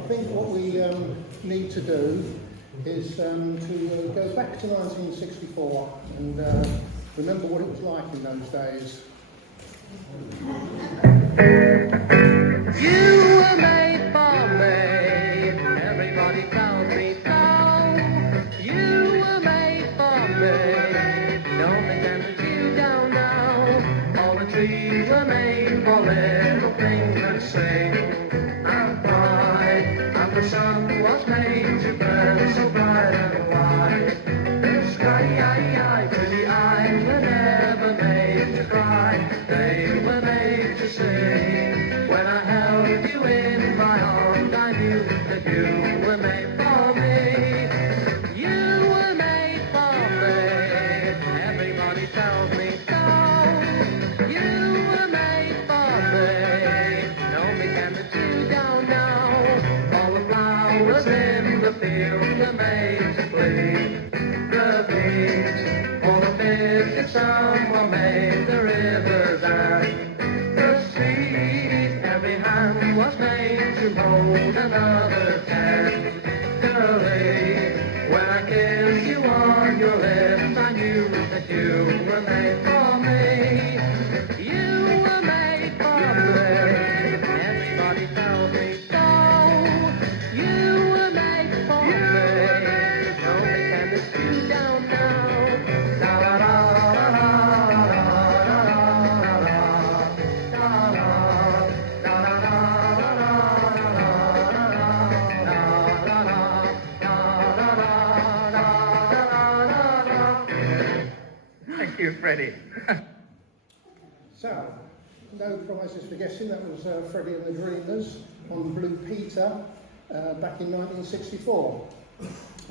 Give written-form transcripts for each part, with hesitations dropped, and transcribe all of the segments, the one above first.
I think what we need to do is to go back to 1964 and remember what it was like in those days. You were made for me, everybody told me so. You were made for me, don't pretend that you don't know. All the trees were made for little things that sing and cry, and the sun was made to burn so bright and white. The sky, pretty eyes were never made to cry, they were made to sing. When I held you in my arms, I knew that you were made for me. You were made for me, everybody tells me so. You were made for me, don't pretend that you don't know. All the flowers in the field were made to please the bees. All the fish in some were made, the rivers and the seas. Every hand was made to hold another tenderly. When I kissed you on your lips, I knew that you were made for me. You were made for me, everybody tells me so. You were made for me, don't pretend that you don't know. La la la la la la la la la. Thank you, Freddie. So, no prizes for guessing. That was Freddie and the Dreamers on Blue Peter back in 1964.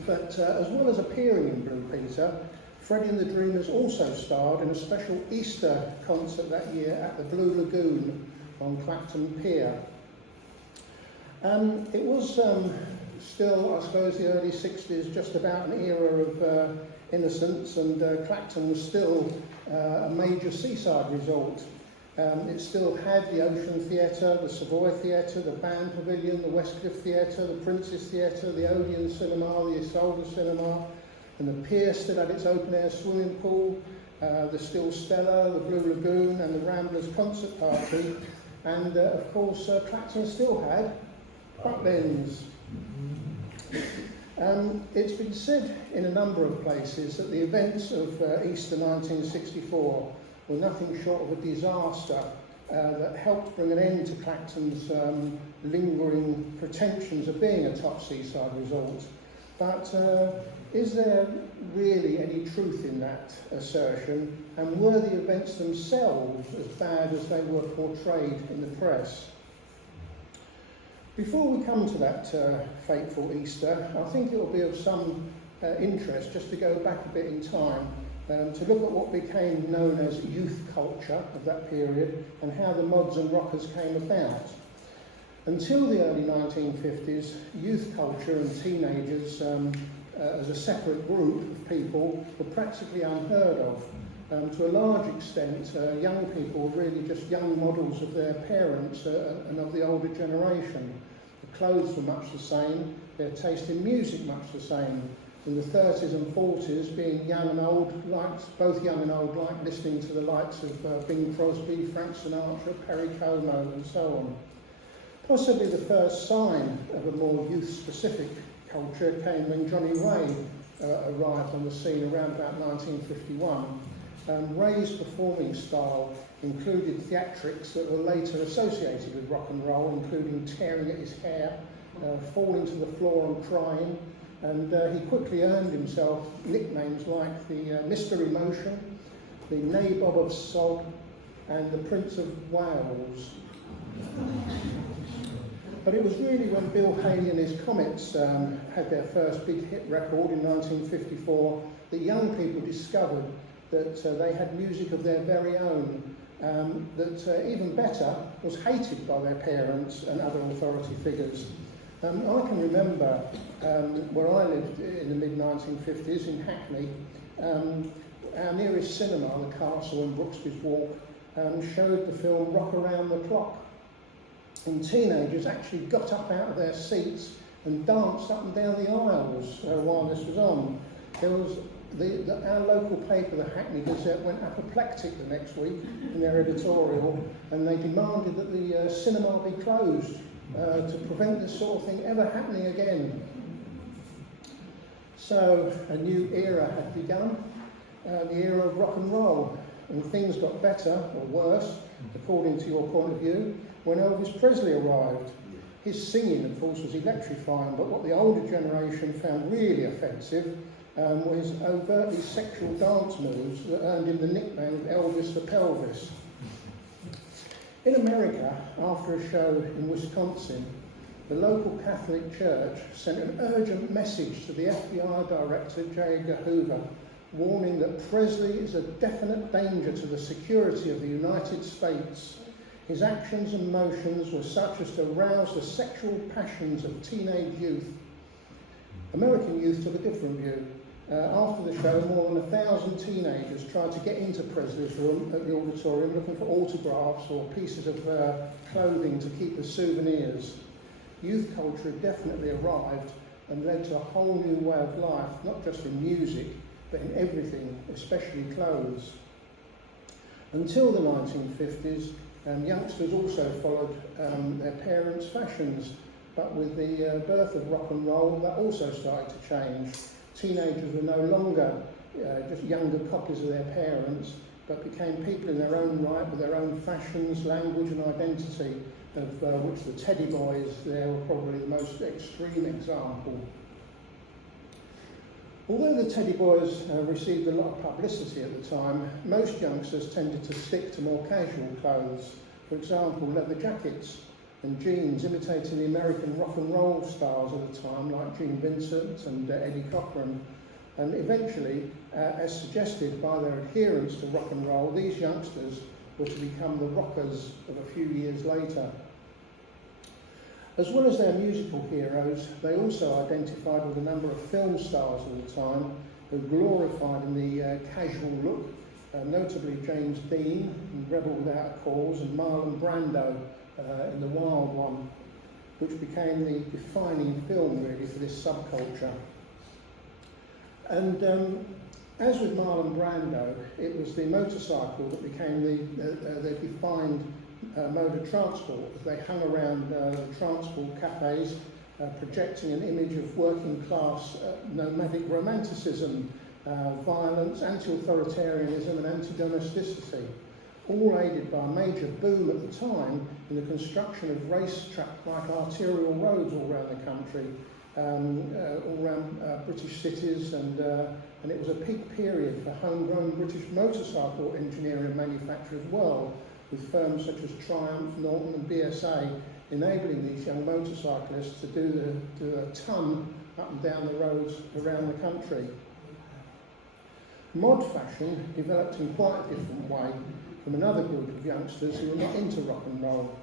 But as well as appearing in Blue Peter, Freddie and the Dreamers also starred in a special Easter concert that year at the Blue Lagoon on Clacton Pier. It was still, I suppose, the early 60s, just about an era of innocence, and Clacton was still a major seaside resort. It still had the Ocean Theatre, the Savoy Theatre, the Band Pavilion, the Westcliff Theatre, the Princess Theatre, the Odeon Cinema, the Isolde Cinema, and the pier still had its open-air swimming pool, the Still Stella, the Blue Lagoon, and the Ramblers Concert Party. And of course, Clacton still had Butlins. It's been said in a number of places that the events of Easter 1964 were nothing short of a disaster that helped bring an end to Clacton's lingering pretensions of being a top seaside resort. But is there really any truth in that assertion? And were the events themselves as bad as they were portrayed in the press? Before we come to that fateful Easter, I think it will be of some interest just to go back a bit in time to look at what became known as youth culture of that period and how the mods and rockers came about. Until the early 1950s, youth culture and teenagers as a separate group of people were practically unheard of. To a large extent, young people were really just young models of their parents and of the older generation. The clothes were much the same, their taste in music much the same. In the 30s and 40s, being young and old, both young and old, liked listening to the likes of Bing Crosby, Frank Sinatra, Perry Como, and so on. Possibly the first sign of a more youth-specific culture came when Johnny Ray arrived on the scene around about 1951. Ray's performing style included theatrics that were later associated with rock and roll, including tearing at his hair, falling to the floor and crying, and he quickly earned himself nicknames like the Mr. Emotion, the Nabob of Sod, and the Prince of Wales. But it was really when Bill Haley and his Comets had their first big hit record in 1954 that young people discovered that they had music of their very own, that even better, was hated by their parents and other authority figures. I can remember where I lived in the mid-1950s in Hackney, our nearest cinema, the Castle in Brooksby's Walk, showed the film Rock Around the Clock. And teenagers actually got up out of their seats and danced up and down the aisles while this was on. There was our local paper, the Hackney Gazette, went apoplectic the next week in their editorial, and they demanded that the cinema be closed to prevent this sort of thing ever happening again. So a new era had begun, the era of rock and roll, and things got better or worse, according to your point of view, when Elvis Presley arrived. His singing, of course, was electrifying, but what the older generation found really offensive were his overtly sexual dance moves that earned him the nickname of Elvis the Pelvis. In America, after a show in Wisconsin, the local Catholic Church sent an urgent message to the FBI Director, J. Edgar Hoover, warning that Presley is a definite danger to the security of the United States. His actions and motions were such as to rouse the sexual passions of teenage youth. American youth took a different view. After the show, more than 1,000 teenagers tried to get into Presley's room at the auditorium looking for autographs or pieces of clothing to keep as souvenirs. Youth culture had definitely arrived and led to a whole new way of life, not just in music, but in everything, especially clothes. Until the 1950s, youngsters also followed their parents' fashions, but with the birth of rock and roll, that also started to change. Teenagers were no longer just younger copies of their parents, but became people in their own right with their own fashions, language and identity, of which the Teddy Boys there were probably the most extreme example. Although the Teddy Boys received a lot of publicity at the time, most youngsters tended to stick to more casual clothes. For example, leather jackets and jeans, imitating the American rock and roll stars of the time, like Gene Vincent and Eddie Cochran. And eventually, as suggested by their adherence to rock and roll, these youngsters were to become the rockers of a few years later. As well as their musical heroes, they also identified with a number of film stars of the time who glorified in the casual look, notably James Dean in Rebel Without a Cause and Marlon Brando in The Wild One, which became the defining film really for this subculture. And as with Marlon Brando, it was the motorcycle that became the defined mode of transport. They hung around the transport cafes, projecting an image of working class nomadic romanticism, violence, anti-authoritarianism and anti-domesticity, all aided by a major boom at the time in the construction of racetrack-like arterial roads all around the country, all around British cities, and it was a peak period for homegrown British motorcycle engineering and manufacture as well, with firms such as Triumph, Norton and BSA enabling these young motorcyclists to do a ton up and down the roads around the country. Mod fashion developed in quite a different way from another group of youngsters who were not into rock and roll.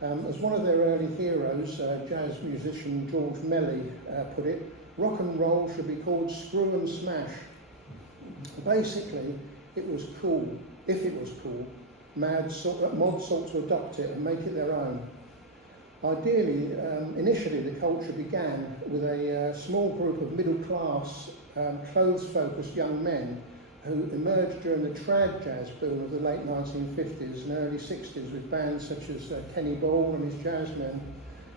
As one of their early heroes, jazz musician George Melly, put it, rock and roll should be called screw and smash. Basically, it was cool, if it was cool, mods sought to adopt it and make it their own. Ideally, initially the culture began with a small group of middle-class, clothes-focused young men who emerged during the trad jazz boom of the late 1950s and early 60s with bands such as Kenny Ball and his Jazzmen,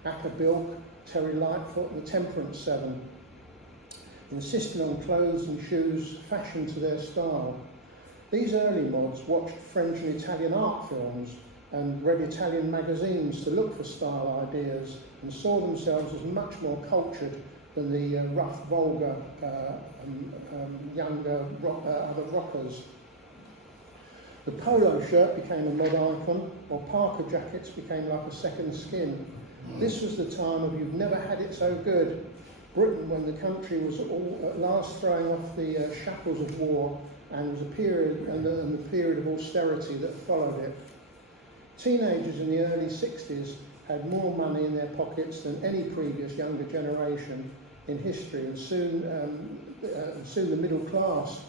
Akka Bilk, Terry Lightfoot and the Temperance Seven, insisting on clothes and shoes fashioned to their style. These early mods watched French and Italian art films and read Italian magazines to look for style ideas and saw themselves as much more cultured than the rough, vulgar, younger other rockers. The polo shirt became a mod icon, while Parker jackets became like a second skin. This was the time of "you've never had it so good" Britain, when the country was at last throwing off the shackles of war, and was a period and the period of austerity that followed it. Teenagers in the early 60s had more money in their pockets than any previous younger generation in history, and soon the middle class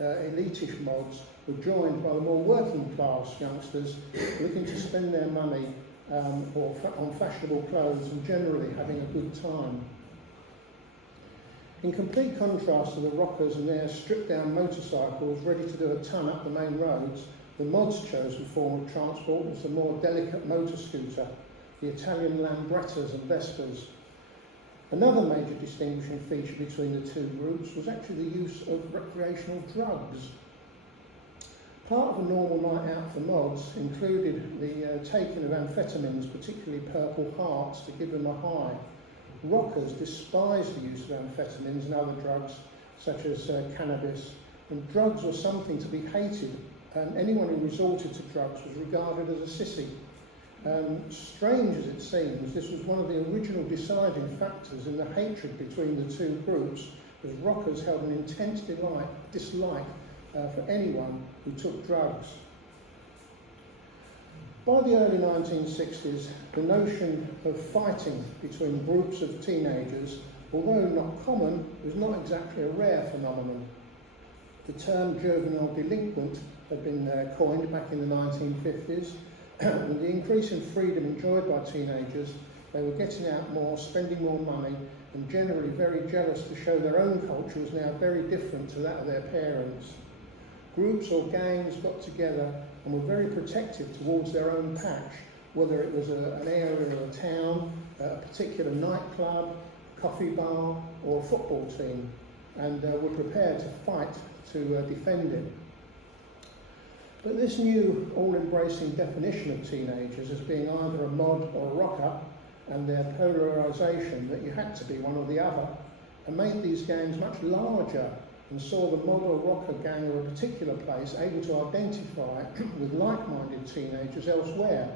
elitish mods were joined by the more working class youngsters looking to spend their money on fashionable clothes and generally having a good time. In complete contrast to the rockers and their stripped-down motorcycles ready to do a ton up the main roads, the mod's chosen form of transport was the more delicate motor scooter, the Italian Lambrettas and Vespas. Another major distinguishing feature between the two groups was actually the use of recreational drugs. Part of a normal night out for mods included the taking of amphetamines, particularly Purple Hearts, to give them a high. Rockers despised the use of amphetamines and other drugs, such as cannabis, and drugs were something to be hated, and anyone who resorted to drugs was regarded as a sissy. Strange as it seems, this was one of the original deciding factors in the hatred between the two groups, as rockers held an intense dislike for anyone who took drugs. By the early 1960s, the notion of fighting between groups of teenagers, although not common, was not exactly a rare phenomenon. The term juvenile delinquent had been coined back in the 1950s. With the increase in freedom enjoyed by teenagers, they were getting out more, spending more money, and generally very jealous to show their own culture was now very different to that of their parents. Groups or gangs got together and were very protective towards their own patch, whether it was an area or a town, a particular nightclub, coffee bar, or a football team, and were prepared to fight to defend it. But this new all-embracing definition of teenagers as being either a mod or a rocker, and their polarisation that you had to be one or the other, and made these gangs much larger and saw the mod or rocker gang or a particular place able to identify with like-minded teenagers elsewhere.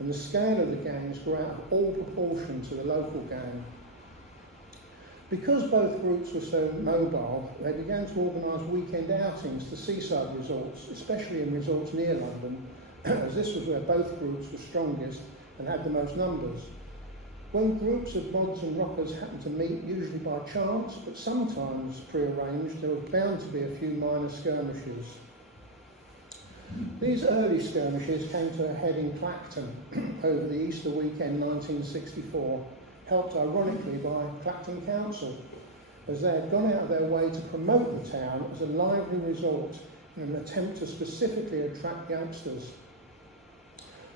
And the scale of the gangs grew out of all proportion to the local gang. Because both groups were so mobile, they began to organise weekend outings to seaside resorts, especially in resorts near London, as this was where both groups were strongest and had the most numbers. When groups of mods and rockers happened to meet, usually by chance, but sometimes pre-arranged, there was bound to be a few minor skirmishes. These early skirmishes came to a head in Clacton over the Easter weekend 1964, helped ironically by Clacton Council, as they had gone out of their way to promote the town as a lively resort in an attempt to specifically attract youngsters.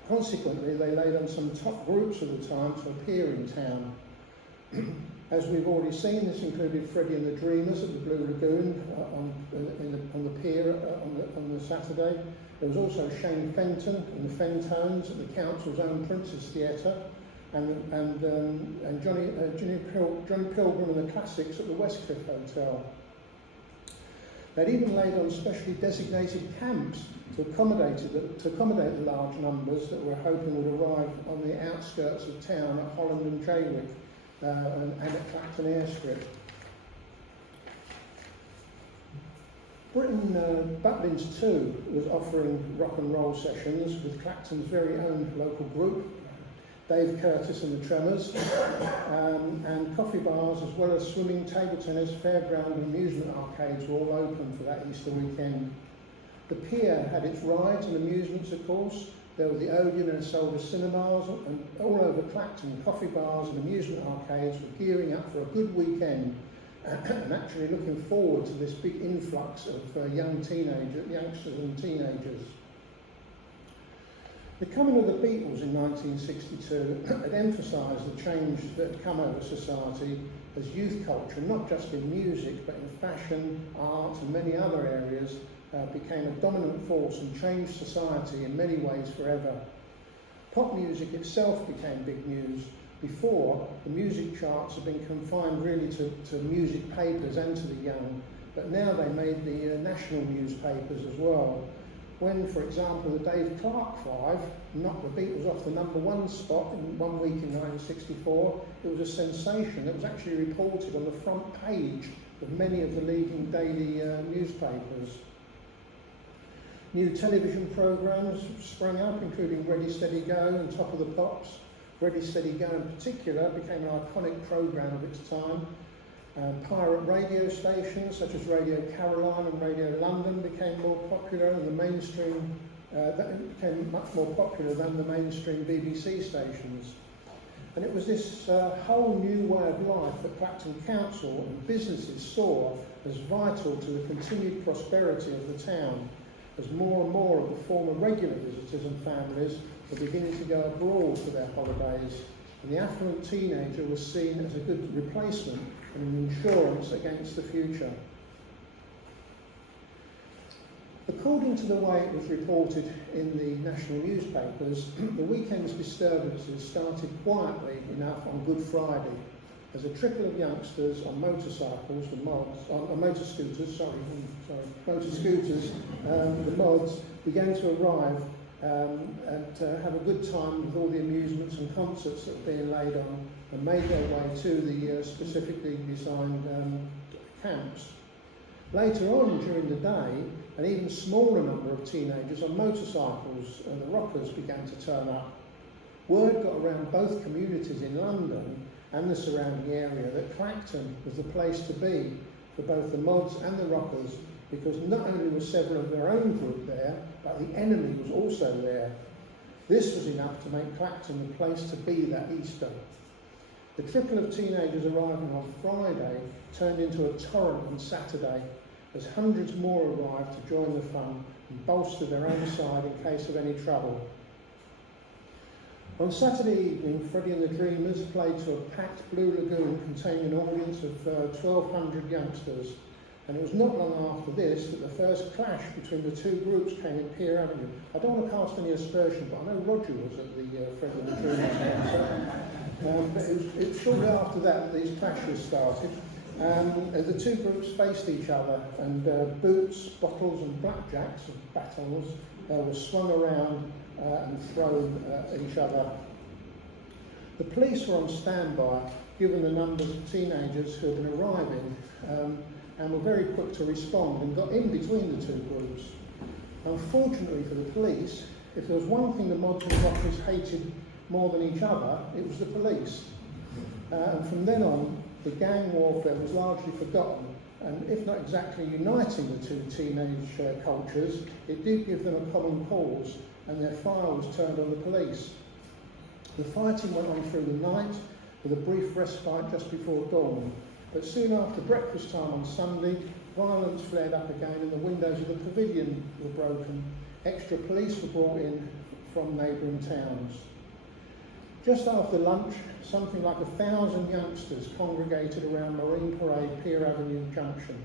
Consequently, they laid on some top groups of the time to appear in town. As we've already seen, this included Freddie and the Dreamers at the Blue Lagoon on the pier on the Saturday. There was also Shane Fenton and the Fentones at the council's own Princess Theatre, and Johnny Pilgrim and the Classics at the Westcliff Hotel. They'd even laid on specially designated camps to accommodate the large numbers that we're hoping would arrive on the outskirts of town at Holland and Jaywick and at Clacton Airstrip. Butlins too was offering rock and roll sessions with Clacton's very own local group, Dave Curtis and the Tremors, and coffee bars as well as swimming, table tennis, fairground and amusement arcades were all open for that Easter weekend. The pier had its rides and amusements, of course. There were the Odeon and Soldier cinemas, and all over Clacton, coffee bars and amusement arcades were gearing up for a good weekend and actually looking forward to this big influx of youngsters and teenagers. The coming of the Beatles in 1962 had emphasised the change that had come over society as youth culture, not just in music, but in fashion, art and many other areas, became a dominant force and changed society in many ways forever. Pop music itself became big news. Before, the music charts had been confined really to music papers and to the young, but now they made the national newspapers as well. When, for example, the Dave Clark Five knocked the Beatles off the #1 spot in 1 week in 1964, it was a sensation. It was actually reported on the front page of many of the leading daily newspapers. New television programmes sprang up, including Ready, Steady, Go and Top of the Pops. Ready, Steady, Go in particular became an iconic programme of its time. Pirate radio stations such as Radio Caroline and Radio London became more popular, and the mainstream that became much more popular than the mainstream BBC stations. And it was this whole new way of life that Clacton Council and businesses saw as vital to the continued prosperity of the town, as more and more of the former regular visitors and families were beginning to go abroad for their holidays, and the affluent teenager was seen as a good replacement and an insurance against the future. According to the way it was reported in the national newspapers, the weekend's disturbances started quietly enough on Good Friday, as a trickle of youngsters on motorcycles, the motor scooters, the mods, began to arrive and have a good time with all the amusements and concerts that were being laid on, and made their way to the specifically designed camps. Later on during the day, an even smaller number of teenagers on motorcycles and the rockers began to turn up. Word got around both communities in London and the surrounding area that Clacton was the place to be for both the mods and the rockers, because not only were several of their own group there, but the enemy was also there. This was enough to make Clacton the place to be that Easter. The trickle of teenagers arriving on Friday turned into a torrent on Saturday, as hundreds more arrived to join the fun and bolster their own side in case of any trouble. On Saturday evening, Freddie and the Dreamers played to a packed Blue Lagoon containing an audience of 1,200 youngsters, and it was not long after this that the first clash between the two groups came in Pier Avenue. I don't want to cast any aspersion, but I know Roger was at the Freddie and the Dreamers concert. But it was shortly after that these clashes started. The two groups faced each other, and boots, bottles and blackjacks, and batons, were swung around and thrown at each other. The police were on standby, given the numbers of teenagers who had been arriving, and were very quick to respond and got in between the two groups. Unfortunately for the police, if there was one thing the mods and rockers hated more than each other, it was the police. And from then on, the gang warfare was largely forgotten, and if not exactly uniting the two teenage cultures, it did give them a common cause, and their fire was turned on the police. The fighting went on through the night, with a brief respite just before dawn, but soon after breakfast time on Sunday, violence flared up again and the windows of the pavilion were broken. Extra police were brought in from neighbouring towns. Just after lunch, something like 1,000 youngsters congregated around Marine Parade Pier Avenue Junction.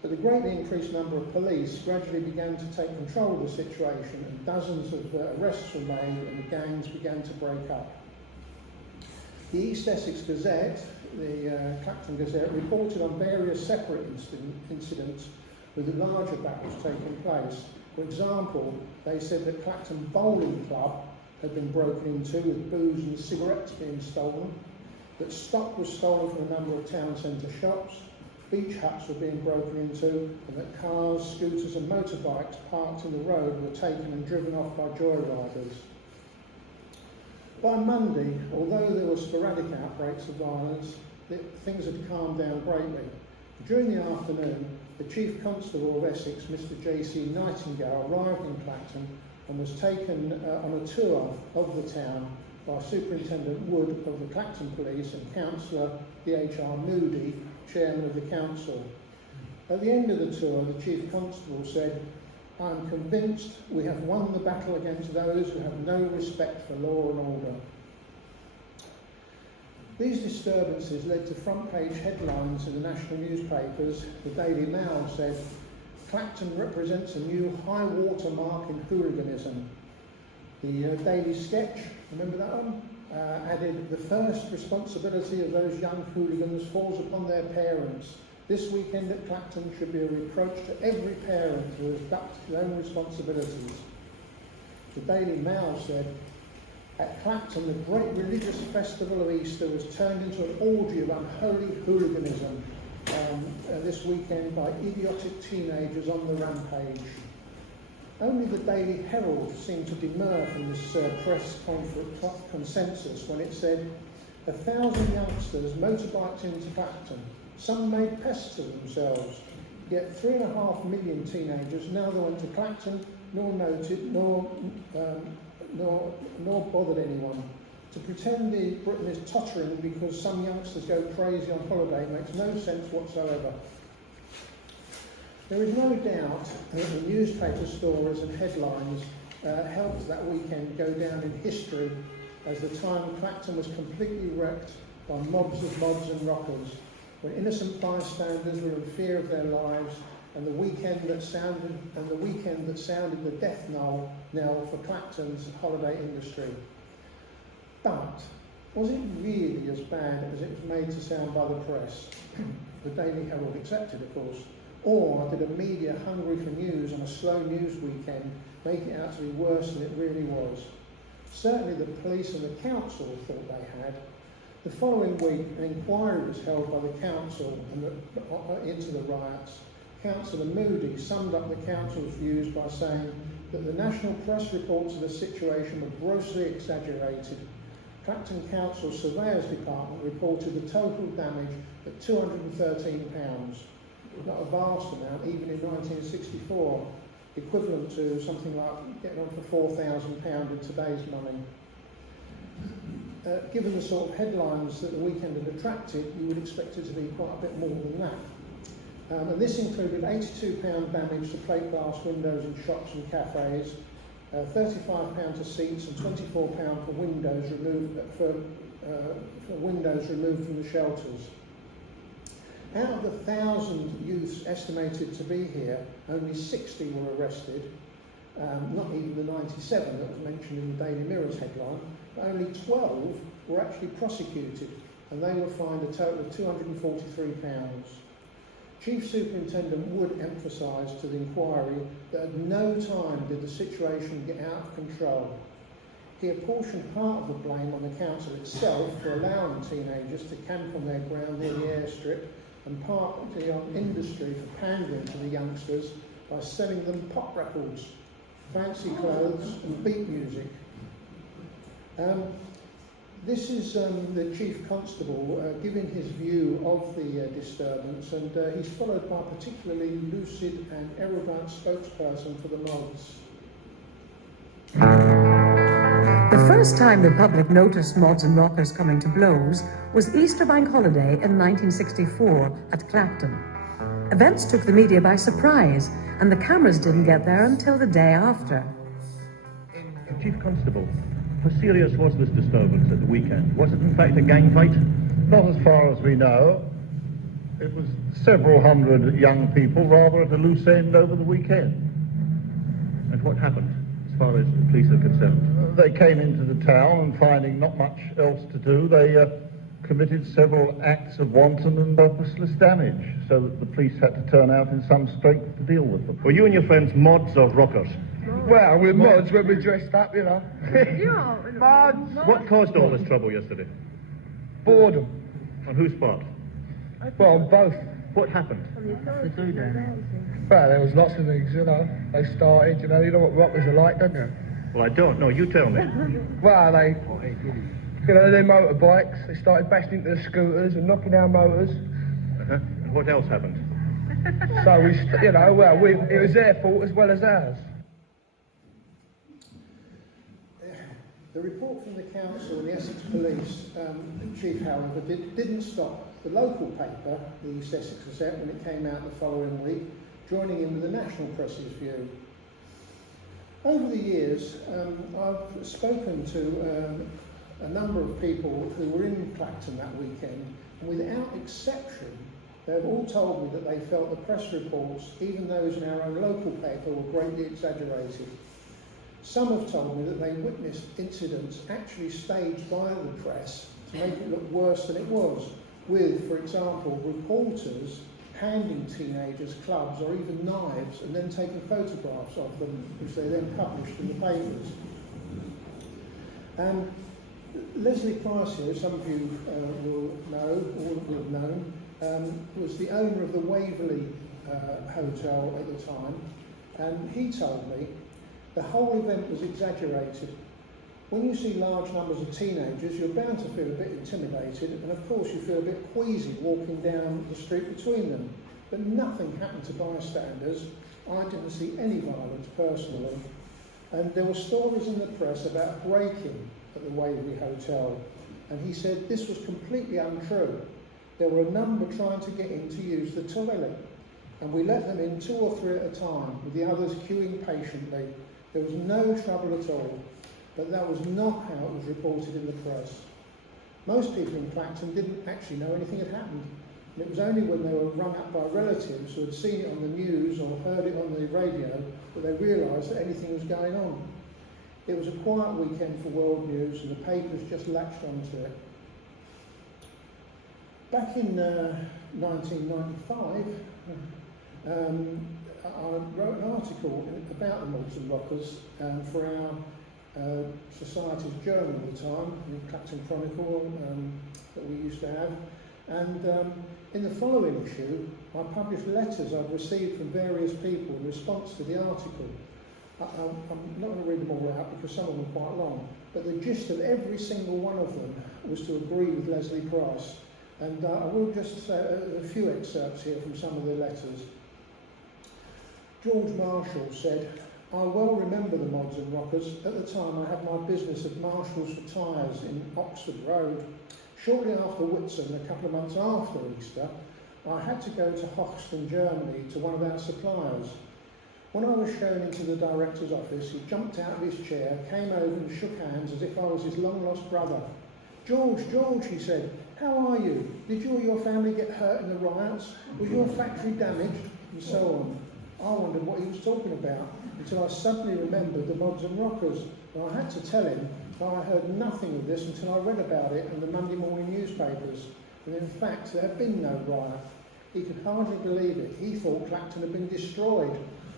But the greatly increased number of police gradually began to take control of the situation, and dozens of arrests were made and the gangs began to break up. The East Essex Gazette, the Clacton Gazette, reported on various separate incidents with larger battles taking place. For example, they said that Clacton Bowling Club had been broken into, with booze and cigarettes being stolen, that stock was stolen from a number of town centre shops, beach huts were being broken into, and that cars, scooters and motorbikes parked in the road were taken and driven off by joyriders. By Monday, although there were sporadic outbreaks of violence, things had calmed down greatly. During the afternoon, the Chief Constable of Essex, Mr J.C. Nightingale, arrived in Clacton and was taken on a tour of the town by Superintendent Wood of the Clacton Police and Councillor D.H.R. Moody, Chairman of the Council. At the end of the tour, the Chief Constable said, "I am convinced we have won the battle against those who have no respect for law and order." These disturbances led to front-page headlines in the national newspapers. The Daily Mail said, "Clacton represents a new high water mark in hooliganism." The Daily Sketch, remember that one? Added, "The first responsibility of those young hooligans falls upon their parents. This weekend at Clacton should be a reproach to every parent who has ducked his own responsibilities." The Daily Mail said, "At Clacton, the great religious festival of Easter was turned into an orgy of unholy hooliganism this weekend by idiotic teenagers on the rampage." Only the Daily Herald seemed to demur from this press consensus when it said, 1,000 youngsters motorbiked into Clacton. Some made pests of themselves. Yet 3.5 million teenagers, now they went to Clacton, nor noted, nor bothered anyone. To pretend that Britain is tottering because some youngsters go crazy on holiday makes no sense whatsoever. There is no doubt that the newspaper stories and headlines helped that weekend go down in history as the time Clacton was completely wrecked by mobs of mods and rockers, when innocent bystanders were in fear of their lives, and the weekend that sounded the death knell for Clacton's holiday industry. But was it really as bad as it was made to sound by the press? The Daily Herald accepted, of course. Or did a media hungry for news on a slow news weekend make it out to be worse than it really was? Certainly the police and the council thought they had. The following week, an inquiry was held by the council into the riots. Councillor Moody summed up the council's views by saying that the national press reports of the situation were grossly exaggerated. Clacton Council Surveyors Department reported the total damage at £213. Not a vast amount, even in 1964, equivalent to something like getting on for £4,000 in today's money. Given the sort of headlines that the weekend had attracted, you would expect it to be quite a bit more than that. And this included £82 damage to plate glass windows in shops and cafes, £35 to seats and £24 for windows removed from the shelters. Out of the 1,000 youths estimated to be here, only 60 were arrested, not even the 97 that was mentioned in the Daily Mirror's headline, but only 12 were actually prosecuted, and they were fined a total of £243. Chief Superintendent Wood emphasised to the inquiry that at no time did the situation get out of control. He apportioned part of the blame on the council itself for allowing teenagers to camp on their ground near the airstrip, and partly on industry for pandering to the youngsters by selling them pop records, fancy clothes and beat music. This is the Chief Constable giving his view of the disturbance, and he's followed by a particularly lucid and erudite spokesperson for the mods. The first time the public noticed mods and rockers coming to blows was Easter Bank Holiday in 1964 at Clacton. Events took the media by surprise, and the cameras didn't get there until the day after. Chief Constable, how serious was this disturbance at the weekend? Was it in fact a gang fight? Not as far as we know. It was several hundred young people rather at a loose end over the weekend. And what happened as far as the police are concerned? They came into the town and finding not much else to do, they committed several acts of wanton and purposeless damage, so that the police had to turn out in some strength to deal with them. Were you and your friends mods or rockers? Well, we're mods when we're dressed up, you know. Mods! What caused all this trouble yesterday? Boredom. On whose part? Well, on both. What happened? Well, there was lots of things, you know. They started, you know what rockers are like, don't you? Well, I don't know. You tell me. Well, they, you know, their motorbikes, they started bashing into the scooters and knocking our motors. And what else happened? So we, you know, well, it was their fault as well as ours. The report from the council and the Essex Police chief, however, didn't stop the local paper, the East Essex Gazette, when it came out the following week, joining in with the national press's view. Over the years, I've spoken to a number of people who were in Clacton that weekend, and without exception, they've all told me that they felt the press reports, even those in our own local paper, were greatly exaggerated. Some have told me that they witnessed incidents actually staged by the press to make it look worse than it was, with, for example, reporters handing teenagers clubs or even knives and then taking photographs of them, which they then published in the papers. Leslie Price here, some of you will know, or will have known, was the owner of the Waverley Hotel at the time, and he told me the whole event was exaggerated. When you see large numbers of teenagers, you're bound to feel a bit intimidated, and of course you feel a bit queasy walking down the street between them. But nothing happened to bystanders, I didn't see any violence personally. And there were stories in the press about breaking at the Waverley Hotel. And he said this was completely untrue. There were a number trying to get in to use the toilet. And we let them in 2 or 3 at a time, with the others queuing patiently. There was no trouble at all. But that was not how it was reported in the press. Most people in Clacton didn't actually know anything had happened. And it was only when they were rung up by relatives who had seen it on the news or heard it on the radio that they realised that anything was going on. It was a quiet weekend for world news and the papers just latched onto it. Back in 1995, I wrote an article about the Malton Rockers for our Society's journal at the time, the Clacton Chronicle, that we used to have. And in the following issue, I published letters I'd received from various people in response to the article. I'm not going to read them all out because some of them are quite long, but the gist of every single one of them was to agree with Leslie Price. And I will just say a few excerpts here from some of the letters. George Marshall said, I well remember the Mods and Rockers. At the time I had my business at Marshall's for Tyres in Oxford Road. Shortly after Whitsun, a couple of months after Easter, I had to go to Hoxton, Germany, to one of our suppliers. When I was shown into the director's office, he jumped out of his chair, came over and shook hands as if I was his long-lost brother. George, George, he said, how are you? Did you or your family get hurt in the riots? Was your factory damaged? And so on. I wondered what he was talking about until I suddenly remembered the Mods and Rockers. And I had to tell him that I heard nothing of this until I read about it in the Monday morning newspapers. And in fact, there had been no riot. He could hardly believe it. He thought Clacton had been destroyed.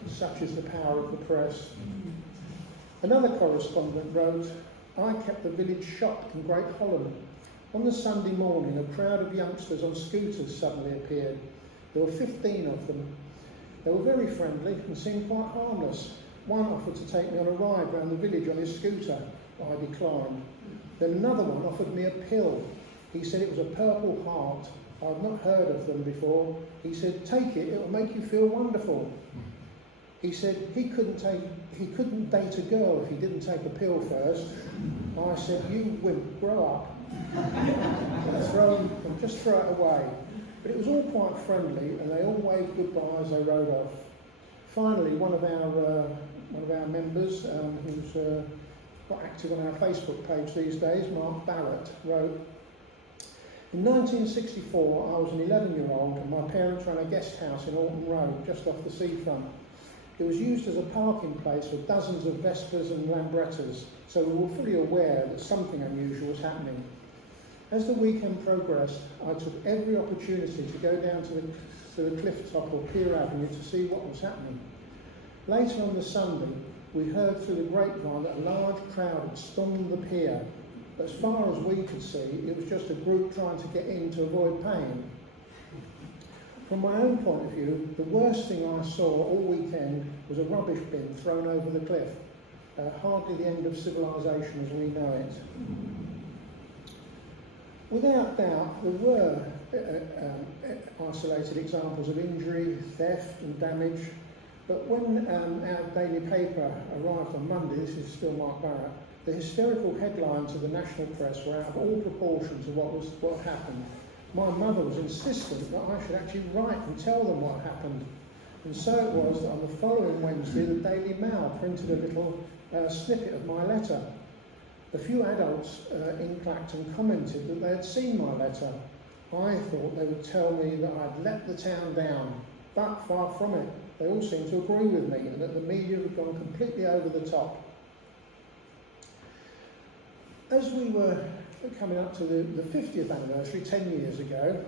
Such is the power of the press. Another correspondent wrote, I kept the village shop in Great Holland. On the Sunday morning, a crowd of youngsters on scooters suddenly appeared. There were 15 of them. They were very friendly and seemed quite harmless. One offered to take me on a ride around the village on his scooter. I declined. Then another one offered me a pill. He said it was a Purple Heart. I had not heard of them before. He said, take it, it will make you feel wonderful. He said he couldn't date a girl if he didn't take a pill first. I said, you wimp, grow up. Just throw it away. But it was all quite friendly, and they all waved goodbye as they rode off. Finally, one of our members, who's quite active on our Facebook page these days, Mark Barrett, wrote, in 1964, I was an 11-year-old, and my parents ran a guest house in Alton Road, just off the seafront. It was used as a parking place for dozens of Vespas and Lambrettas, so we were fully aware that something unusual was happening. As the weekend progressed, I took every opportunity to go down to the cliff top or Pier Avenue to see what was happening. Later on the Sunday, we heard through the grapevine that a large crowd had stormed the pier. But as far as we could see, it was just a group trying to get in to avoid pain. From my own point of view, the worst thing I saw all weekend was a rubbish bin thrown over the cliff. Hardly the end of civilization as we know it. Without doubt, there were isolated examples of injury, theft and damage, but when our daily paper arrived on Monday, this is still Mark Barrett, the hysterical headlines of the national press were out of all proportion to what happened. My mother was insistent that I should actually write and tell them what happened. And so it was that on the following Wednesday, the Daily Mail printed a little snippet of my letter. A few adults in Clacton commented that they had seen my letter. I thought they would tell me that I'd let the town down, but far from it. They all seemed to agree with me and that the media had gone completely over the top. As we were coming up to the 50th anniversary, 10 years ago,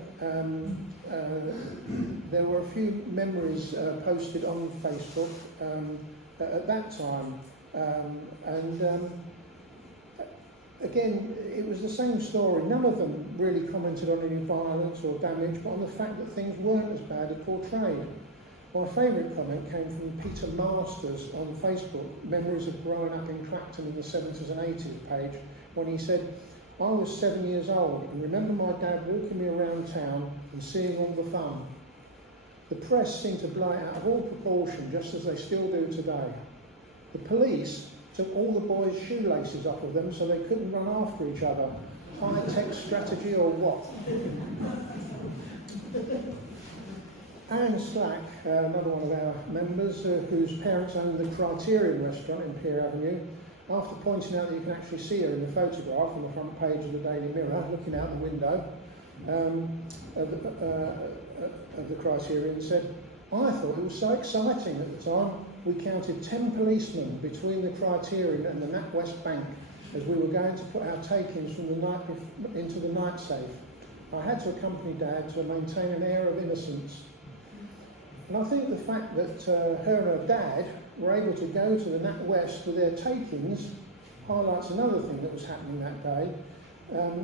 there were a few memories posted on Facebook at that time. Again, it was the same story. None of them really commented on any violence or damage, but on the fact that things weren't as bad as portrayed. My favourite comment came from Peter Masters on Facebook, Memories of Growing Up in Clacton in the 70s and 80s page, when he said, I was 7 years old and remember my dad walking me around town and seeing all the fun. The press seemed to blow it out of all proportion, just as they still do today. The police took all the boys' shoelaces off of them so they couldn't run after each other. High-tech strategy or what? Anne Slack, another one of our members, whose parents owned the Criterion restaurant in Pier Avenue, after pointing out that you can actually see her in the photograph on the front page of the Daily Mirror, looking out the window of the Criterion, said, "I thought it was so exciting at the time. We counted 10 policemen between the Criterion and the NatWest Bank as we were going to put our takings from the night into the night safe. I had to accompany Dad to maintain an air of innocence." And I think the fact that her and her dad were able to go to the NatWest with their takings highlights another thing that was happening that day.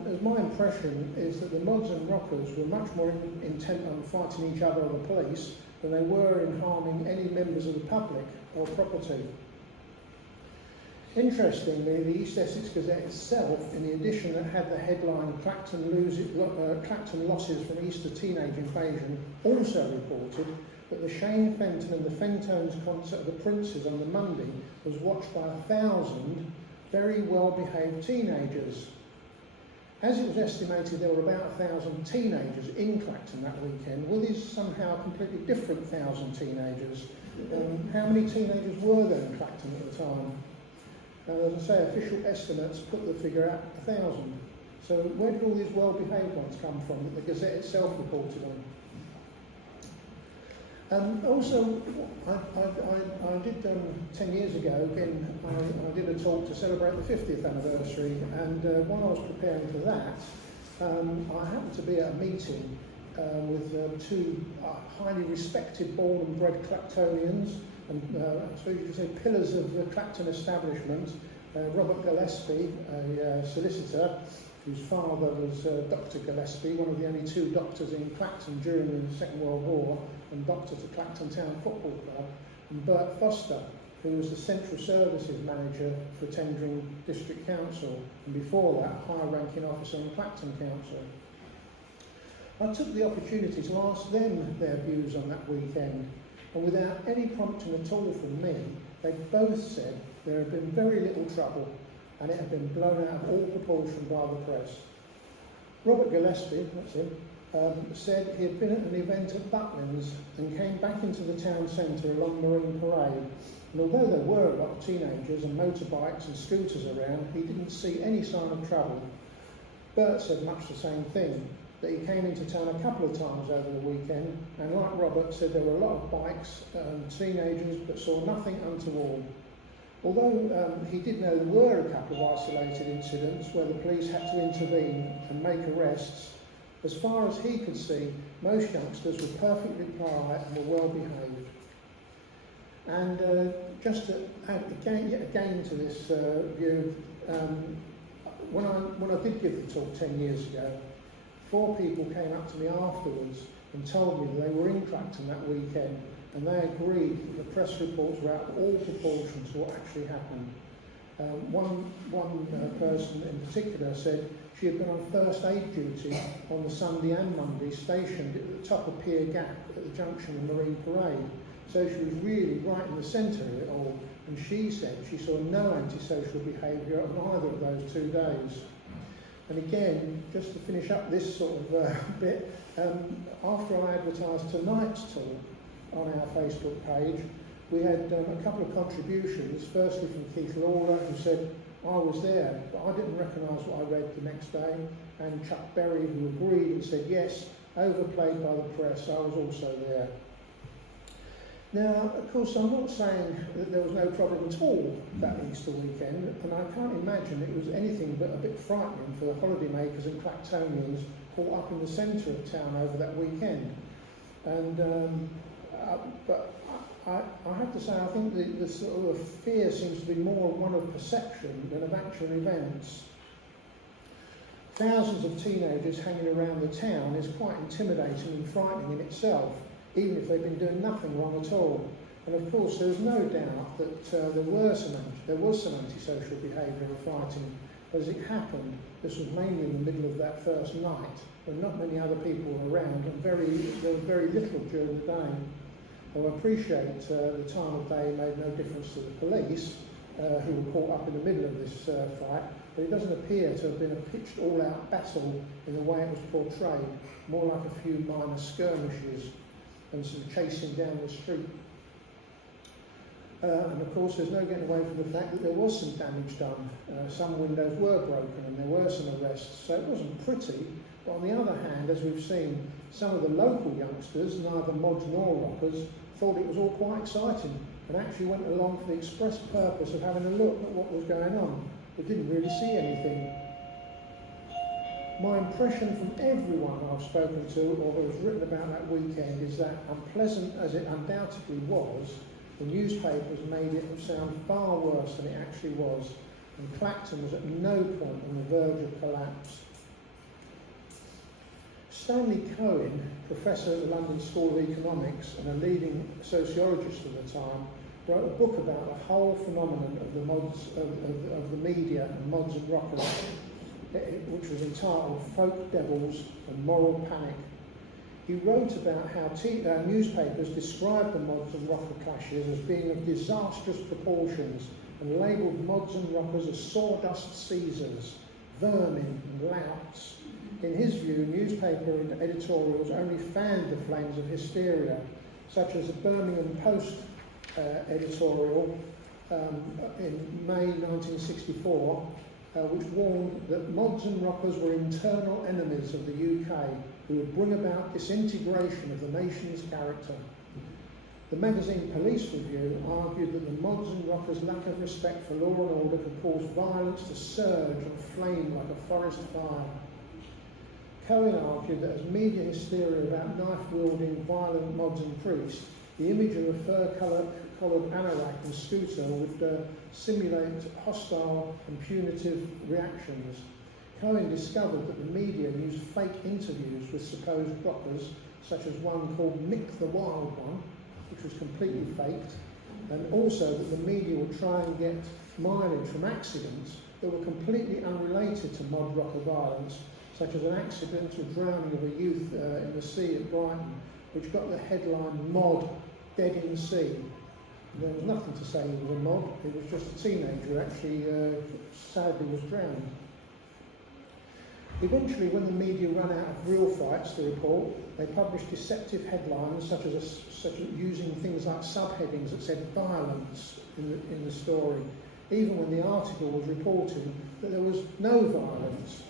As my impression is that the mods and rockers were much more intent on fighting each other or the police than they were in harming any members of the public or property. Interestingly, the East Essex Gazette itself, in the edition that had the headline Clacton losses from Easter teenage invasion, also reported that the Shane Fenton and the Fentones concert of the Princes on the Monday was watched by 1,000 very well-behaved teenagers. As it was estimated there were about 1,000 teenagers in Clacton that weekend, well, these somehow completely different 1,000 teenagers. How many teenagers were there in Clacton at the time? As I say, official estimates put the figure at 1,000. So where did all these well-behaved ones come from that the Gazette itself reported on? Also, I did 10 years ago, again, I did a talk to celebrate the 50th anniversary, and while I was preparing for that, I happened to be at a meeting with two highly respected born and bred Clactonians, and I suppose you could say pillars of the Clacton establishment, Robert Gillespie, a solicitor, whose father was Dr. Gillespie, one of the only two doctors in Clacton during the Second World War, and doctor to Clacton Town Football Club, and Bert Foster, who was the Central Services Manager for Tendring District Council, and before that, high-ranking officer on Clacton Council. I took the opportunity to ask them their views on that weekend, and without any prompting at all from me, they both said there had been very little trouble, and it had been blown out of all proportion by the press. Robert Gillespie, that's him, said he had been at an event at Butlins and came back into the town centre along Marine Parade, and although there were a lot of teenagers and motorbikes and scooters around, he didn't see any sign of trouble. Bert said much the same thing, that he came into town a couple of times over the weekend, and like Robert, said there were a lot of bikes and teenagers, but saw nothing untoward. Although he did know there were a couple of isolated incidents where the police had to intervene and make arrests, as far as he could see, most youngsters were perfectly polite and were well behaved. And just to add again to this view, when I did give the talk 10 years ago, 4 people came up to me afterwards and told me that they were in Clacton that weekend, and they agreed that the press reports were out of all proportions to what actually happened. One person in particular said she had been on first aid duty on the Sunday and Monday, stationed at the top of Pier Gap at the junction of Marine Parade. So she was really right in the centre of it all, and she said she saw no antisocial behaviour on either of those 2 days. And again, just to finish up this sort of bit, after I advertised tonight's talk on our Facebook page, we had a couple of contributions, firstly from Keith Lawler, who said, I was there, but I didn't recognise what I read the next day, and Chuck Berry, who agreed and said, yes, overplayed by the press, I was also there. Now, of course, I'm not saying that there was no problem at all that Easter weekend, and I can't imagine it was anything but a bit frightening for the holidaymakers and Clactonians caught up in the centre of town over that weekend. And but I have to say, I think the sort of fear seems to be more one of perception than of actual events. Thousands of teenagers hanging around the town is quite intimidating and frightening in itself, even if they've been doing nothing wrong at all. And of course, there's no doubt that there was some antisocial behaviour and fighting As it happened, this was mainly in the middle of that first night, when not many other people were around, and there was very little during the day. I appreciate the time of day made no difference to the police, who were caught up in the middle of this fight, but it doesn't appear to have been a pitched all-out battle in the way it was portrayed, more like a few minor skirmishes and some chasing down the street. And of course there's no getting away from the fact that there was some damage done. Some windows were broken and there were some arrests, so it wasn't pretty. But on the other hand, as we've seen, some of the local youngsters, neither mods nor rockers, thought it was all quite exciting and actually went along for the express purpose of having a look at what was going on, but didn't really see anything. My impression from everyone I've spoken to or who has written about that weekend is that, unpleasant as it undoubtedly was, the newspapers made it sound far worse than it actually was, and Clacton was at no point on the verge of collapse. Stanley Cohen, professor at the London School of Economics and a leading sociologist at the time, wrote a book about the whole phenomenon of the mods, of the media and mods and rockers, which was entitled Folk Devils and Moral Panic. He wrote about how newspapers described the mods and rocker clashes as being of disastrous proportions and labelled mods and rockers as sawdust Caesars, vermin and louts. In his view, newspaper editorials only fanned the flames of hysteria, such as the Birmingham Post editorial in May 1964, which warned that mods and rockers were internal enemies of the UK who would bring about disintegration of the nation's character. The magazine Police Review argued that the mods and rockers' lack of respect for law and order could cause violence to surge and flame like a forest fire. Cohen argued that as media hysteria about knife-wielding violent mods and priests, the image of a fur-collared anorak and scooter would simulate hostile and punitive reactions. Cohen discovered that the media used fake interviews with supposed rockers, such as one called Mick the Wild One, which was completely faked, and also that the media would try and get mileage from accidents that were completely unrelated to mod rocker violence, such as an accidental drowning of a youth in the sea at Brighton, which got the headline Mod Dead in Sea. There was nothing to say he was a mod, it was just a teenager who actually sadly was drowned. Eventually, when the media ran out of real fights to report, they published deceptive headlines such as using things like subheadings that said violence in the story, even when the article was reporting that there was no violence.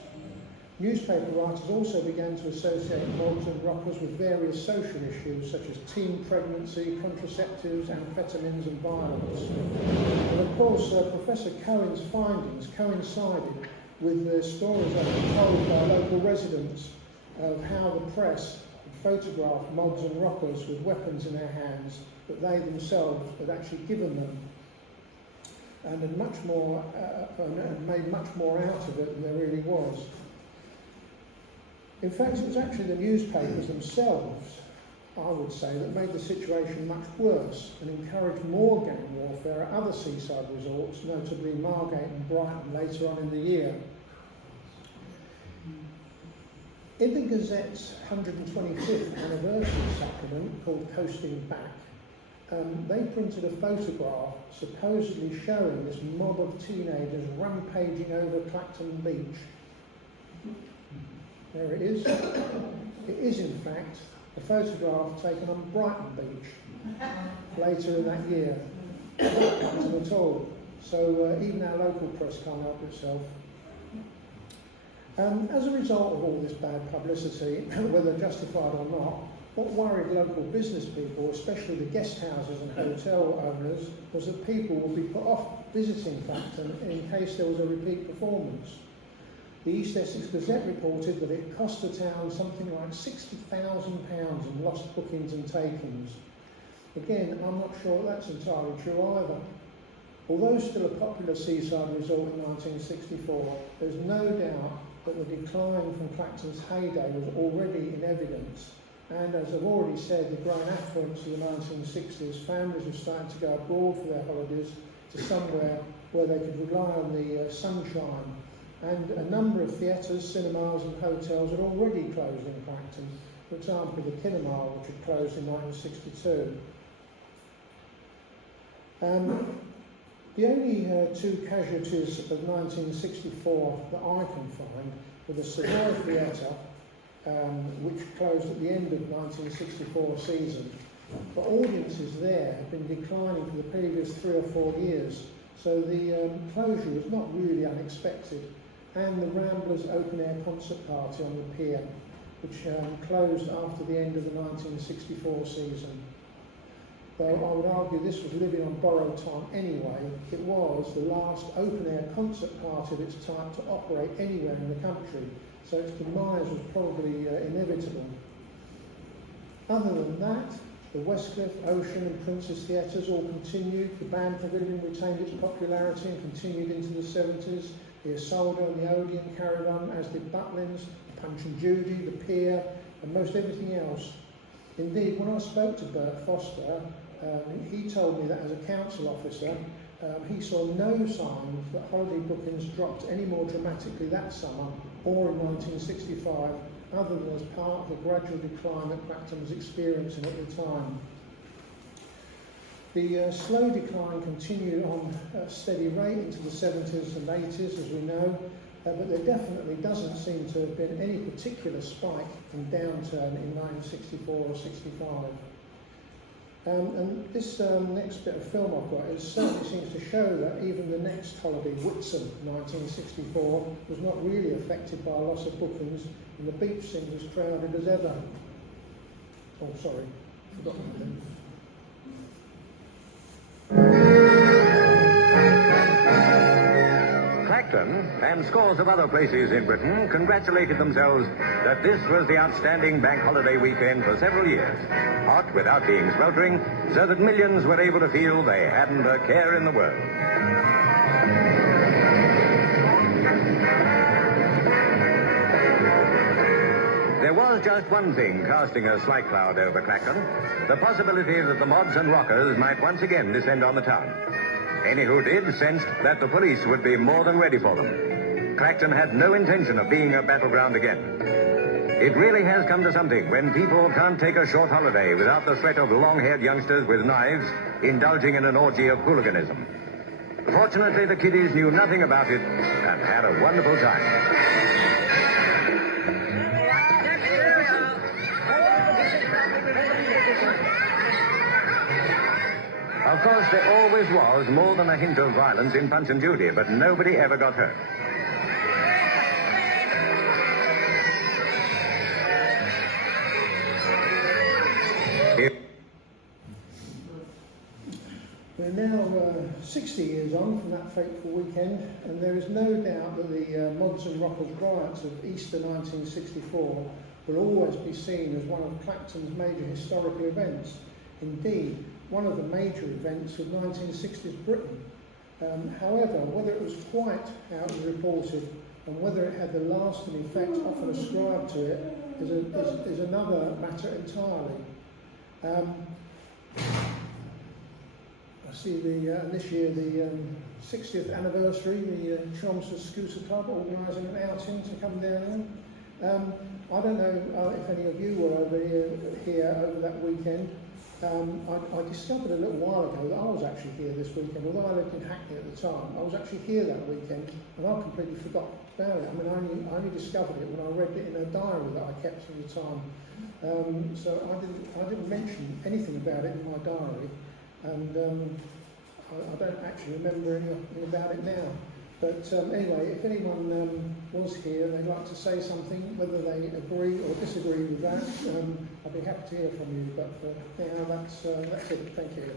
Newspaper writers also began to associate mods and rockers with various social issues such as teen pregnancy, contraceptives, amphetamines and violence. And of course, Professor Cohen's findings coincided with the stories that were told by local residents of how the press had photographed mods and rockers with weapons in their hands that they themselves had actually given them, and had much more and made much more out of it than there really was. In fact, it was actually the newspapers themselves, I would say, that made the situation much worse and encouraged more gang warfare at other seaside resorts, notably Margate and Brighton later on in the year. In the Gazette's 125th anniversary supplement called Coasting Back, they printed a photograph supposedly showing this mob of teenagers rampaging over Clacton Beach. There it is. It is, in fact, a photograph taken on Brighton Beach later in that year. Not at all. So even our local press can't help itself. As a result of all this bad publicity, whether justified or not, what worried local business people, especially the guest houses and hotel owners, was that people would be put off visiting Clacton in case there was a repeat performance. The East Essex Gazette reported that it cost the town something like £60,000 in lost bookings and takings. Again, I'm not sure that's entirely true either. Although still a popular seaside resort in 1964, there's no doubt that the decline from Clacton's heyday was already in evidence. And as I've already said, the growing affluence of the 1960s, families were starting to go abroad for their holidays to somewhere where they could rely on the sunshine and a number of theatres, cinemas and hotels had already closed in Clacton. For example, the Cinema, which had closed in 1962. The only two casualties of 1964 that I can find were the Savoy Theatre, which closed at the end of 1964 season. But audiences there had been declining for the previous 3 or 4 years, so the closure was not really unexpected. And the Ramblers open air concert party on the pier, which closed after the end of the 1964 season. Though I would argue this was living on borrowed time anyway, it was the last open-air concert party of its type to operate anywhere in the country, so its demise was probably inevitable. Other than that, the Westcliff, Ocean and Princess Theatres all continued, the Band Pavilion retained its popularity and continued into the 70s, the Isolde and the Odeon carried on, as did Butlins, Punch and Judy, the Pier, and most everything else. Indeed, when I spoke to Bert Foster, he told me that as a council officer, he saw no signs that holiday bookings dropped any more dramatically that summer or in 1965, other than as part of the gradual decline that Clacton was experiencing at the time. The slow decline continued on a steady rate into the 70s and 80s, as we know, but there definitely doesn't seem to have been any particular spike and downturn in 1964 or 65. And this next bit of film I've got, it certainly seems to show that even the next holiday, Whitsun 1964, was not really affected by a loss of bookings, and the beach seemed as crowded as ever. Oh, sorry, forgot one thing. Clacton and scores of other places in Britain congratulated themselves that this was the outstanding bank holiday weekend for several years. Hot without being sweltering, so that millions were able to feel they hadn't a care in the world. There was just one thing casting a slight cloud over Clacton, the possibility that the mobs and rockers might once again descend on the town. Any who did sensed that the police would be more than ready for them. Clacton had no intention of being a battleground again. It really has come to something when people can't take a short holiday without the threat of long-haired youngsters with knives indulging in an orgy of hooliganism. Fortunately, the kiddies knew nothing about it and had a wonderful time. Of course, there always was more than a hint of violence in Punch and Judy, but nobody ever got hurt. We're now 60 years on from that fateful weekend, and there is no doubt that the Mods and Rockers riots of Easter 1964 will always be seen as one of Clacton's major historical events. Indeed, one of the major events of 1960s Britain. However, whether it was quite how it was reported and whether it had the lasting effect often ascribed to it is another matter entirely. I see this year the 60th anniversary, the Chelmsford Scooter Club organising an outing to come down there. I don't know if any of you were over here over that weekend. I discovered a little while ago that I was actually here this weekend, although I lived in Hackney at the time. I was actually here that weekend, and I completely forgot about it. I mean, I only discovered it when I read it in a diary that I kept at the time. So I didn't mention anything about it in my diary, and I don't actually remember anything about it now. But anyway, if anyone was here and they'd like to say something, whether they agree or disagree with that, I'd be happy to hear from you. But for now, that's it. Thank you.